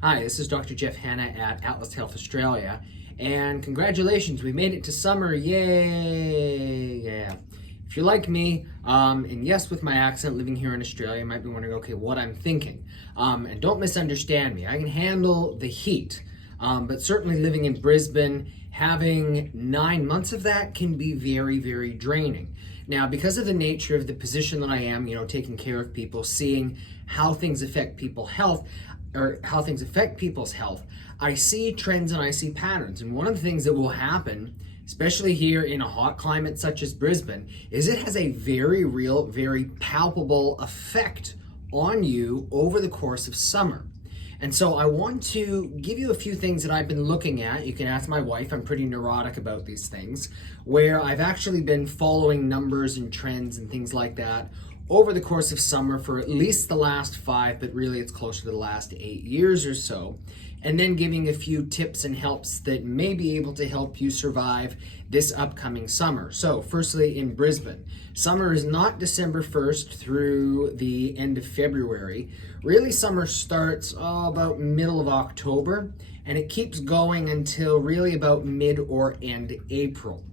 Hi, this is Dr. Jeff Hanna at Atlas Health Australia, and congratulations, we made it to summer, yay! Yeah. If you're like me, and yes, with my accent living here in Australia, you might be wondering, okay, what I'm thinking. And don't misunderstand me, I can handle the heat, but certainly living in Brisbane, having 9 months of that can be very, very draining. Now, because of the nature of the position that I am, taking care of people, seeing how things affect people's health, I see trends and I see patterns. And one of the things that will happen, especially here in a hot climate such as Brisbane, is it has a very real, very palpable effect on you over the course of summer. And so I want to give you a few things that I've been looking at. You can ask my wife, I'm pretty neurotic about these things, where I've actually been following numbers and trends and things like that over the course of summer for at least the last 5, but really it's closer to the last 8 years or so. And then giving a few tips and helps that may be able to help you survive this upcoming summer. So firstly, in Brisbane, summer is not December 1st through the end of February. Really, summer starts about middle of October, and it keeps going until really about mid or end April.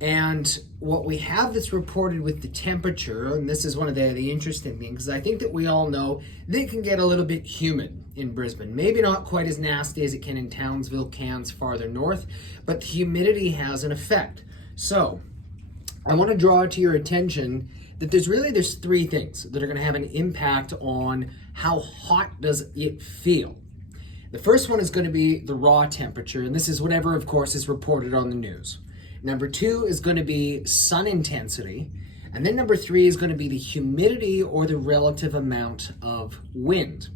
And what we have that's reported with the temperature, and this is one of the interesting things, I think that we all know that it can get a little bit humid in Brisbane. Maybe not quite as nasty as it can in Townsville, Cairns, farther north, but the humidity has an effect. So I want to draw to your attention that there's 3 things that are going to have an impact on how hot does it feel. The first one is going to be the raw temperature, and this is whatever, of course, is reported on the news. Number 2 is going to be sun intensity. And then number 3 is going to be the humidity or the relative amount of wind.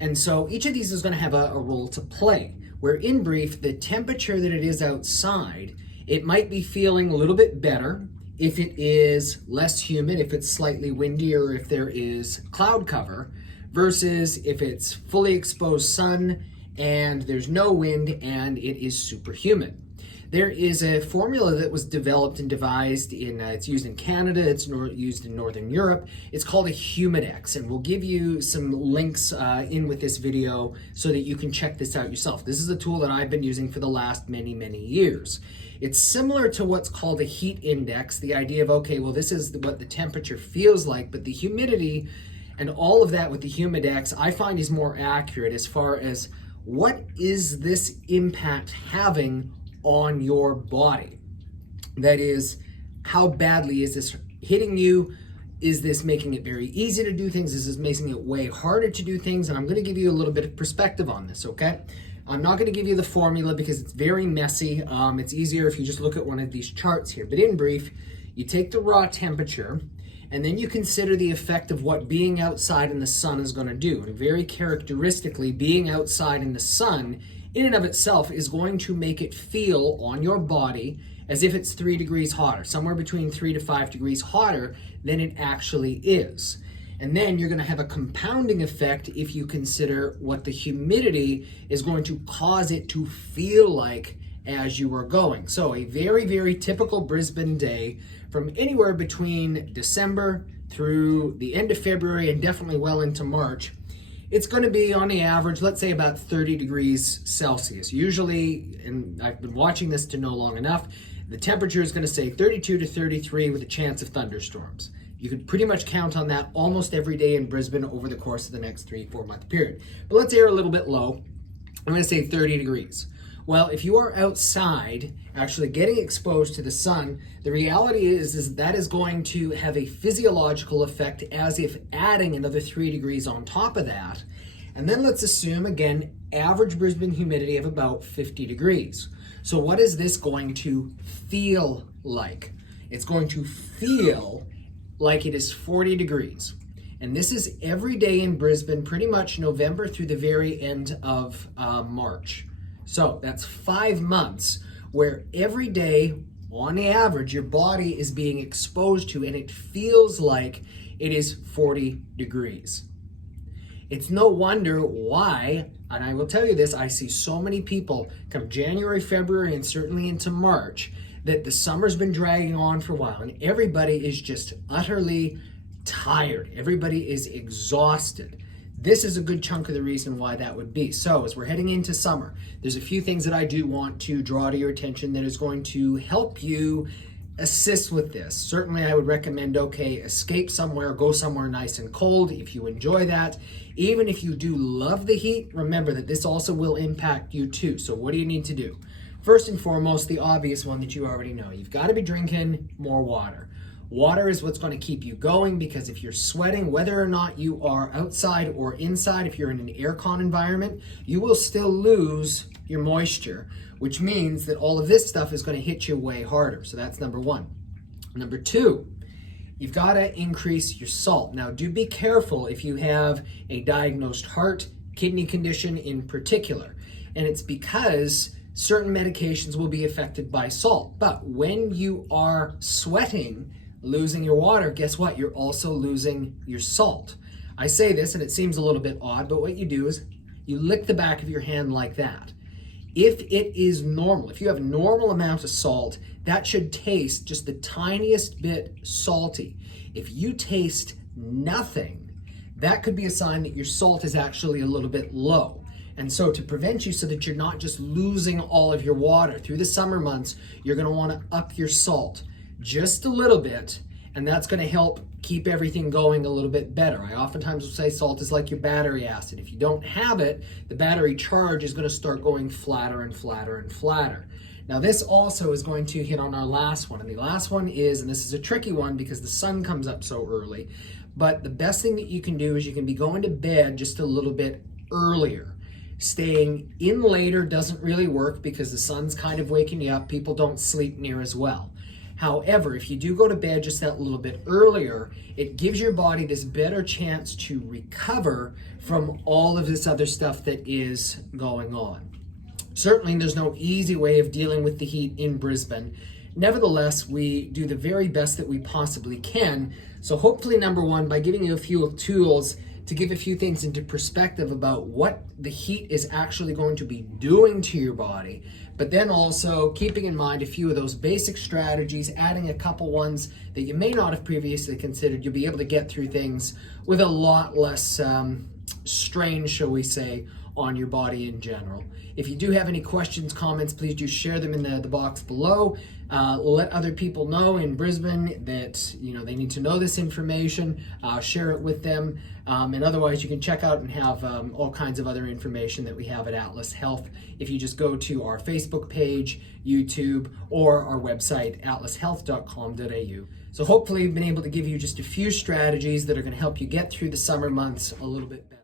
And so each of these is going to have a role to play, where in brief, the temperature that it is outside, it might be feeling a little bit better if it is less humid, if it's slightly windy, or if there is cloud cover, versus if it's fully exposed sun and there's no wind and it is super humid. There is a formula that was developed and devised it's used in Canada, it's used in Northern Europe. It's called a Humidex, and we'll give you some links in with this video so that you can check this out yourself. This is a tool that I've been using for the last many, many years. It's similar to what's called a heat index, the idea of, okay, well, this is what the temperature feels like, but the humidity and all of that with the Humidex, I find is more accurate as far as what is this impact having on your body. That is, how badly is this hitting you? Is this making it very easy to do things? Is this making it way harder to do things? And I'm going to give you a little bit of perspective on this, okay? I'm not going to give you the formula because it's very messy. It's easier if you just look at one of these charts here. But in brief, you take the raw temperature, and then you consider the effect of what being outside in the sun is going to do. And very characteristically, being outside in the sun in and of itself is going to make it feel on your body as if it's 3 degrees hotter, somewhere between 3 to 5 degrees hotter than it actually is. And then you're going to have a compounding effect if you consider what the humidity is going to cause it to feel like as you are going. So a very, very typical Brisbane day from anywhere between December through the end of February and definitely well into March, it's going to be on the average, let's say about 30 degrees Celsius. Usually, and I've been watching this to know long enough, the temperature is going to say 32 to 33 with a chance of thunderstorms. You could pretty much count on that almost every day in Brisbane over the course of the next 3-4 month period. But let's air a little bit low. I'm going to say 30 degrees. Well, if you are outside, actually getting exposed to the sun, the reality is that is going to have a physiological effect as if adding another 3 degrees on top of that. And then let's assume, again, average Brisbane humidity of about 50 degrees. So what is this going to feel like? It's going to feel like it is 40 degrees. And this is every day in Brisbane, pretty much November through the very end of March. So that's 5 months where every day, on the average, your body is being exposed to, and it feels like it is 40 degrees. It's no wonder why, and I will tell you this, I see so many people come January, February, and certainly into March, that the summer's been dragging on for a while, and everybody is just utterly tired. Everybody is exhausted. this is a good chunk of the reason why that would be. So as we're heading into summer, there's a few things that I do want to draw to your attention that is going to help you assist with this. Certainly I would recommend, okay, escape somewhere, go somewhere nice and cold if you enjoy that. Even if you do love the heat, remember that this also will impact you too. So what do you need to do? First and foremost, the obvious one that you already know, you've got to be drinking more water. Water is what's going to keep you going, because if you're sweating, whether or not you are outside or inside, if you're in an aircon environment, you will still lose your moisture, which means that all of this stuff is going to hit you way harder. So that's number one. Number two, you've got to increase your salt. Now, do be careful if you have a diagnosed heart, kidney condition in particular, and it's because certain medications will be affected by salt. But when you are sweating, losing your water, guess what? You're also losing your salt. I say this and it seems a little bit odd, but what you do is you lick the back of your hand like that. If it is normal, if you have a normal amount of salt, that should taste just the tiniest bit salty. If you taste nothing, that could be a sign that your salt is actually a little bit low. And so to prevent you so that you're not just losing all of your water through the summer months, you're going to want to up your salt just a little bit, and that's going to help keep everything going a little bit better. I oftentimes will say salt is like your battery acid. If you don't have it, the battery charge is going to start going flatter and flatter and flatter. Now this also is going to hit on our last one, and the last one is, and this is a tricky one because the sun comes up so early, but the best thing that you can do is you can be going to bed just a little bit earlier. Staying in later doesn't really work because the sun's kind of waking you up. People don't sleep near as well. However, if you do go to bed just that little bit earlier, it gives your body this better chance to recover from all of this other stuff that is going on. Certainly, there's no easy way of dealing with the heat in Brisbane. Nevertheless, we do the very best that we possibly can. So hopefully, number one, by giving you a few tools to give a few things into perspective about what the heat is actually going to be doing to your body, but then also keeping in mind a few of those basic strategies, adding a couple ones that you may not have previously considered, you'll be able to get through things with a lot less strain, shall we say, on your body in general. If you do have any questions, comments, please do share them in the box below. Let other people know in Brisbane that they need to know this information. Share it with them. And otherwise, you can check out and have all kinds of other information that we have at Atlas Health. If you just go to our Facebook page, YouTube, or our website, atlashealth.com.au. So hopefully, I've been able to give you just a few strategies that are going to help you get through the summer months a little bit better.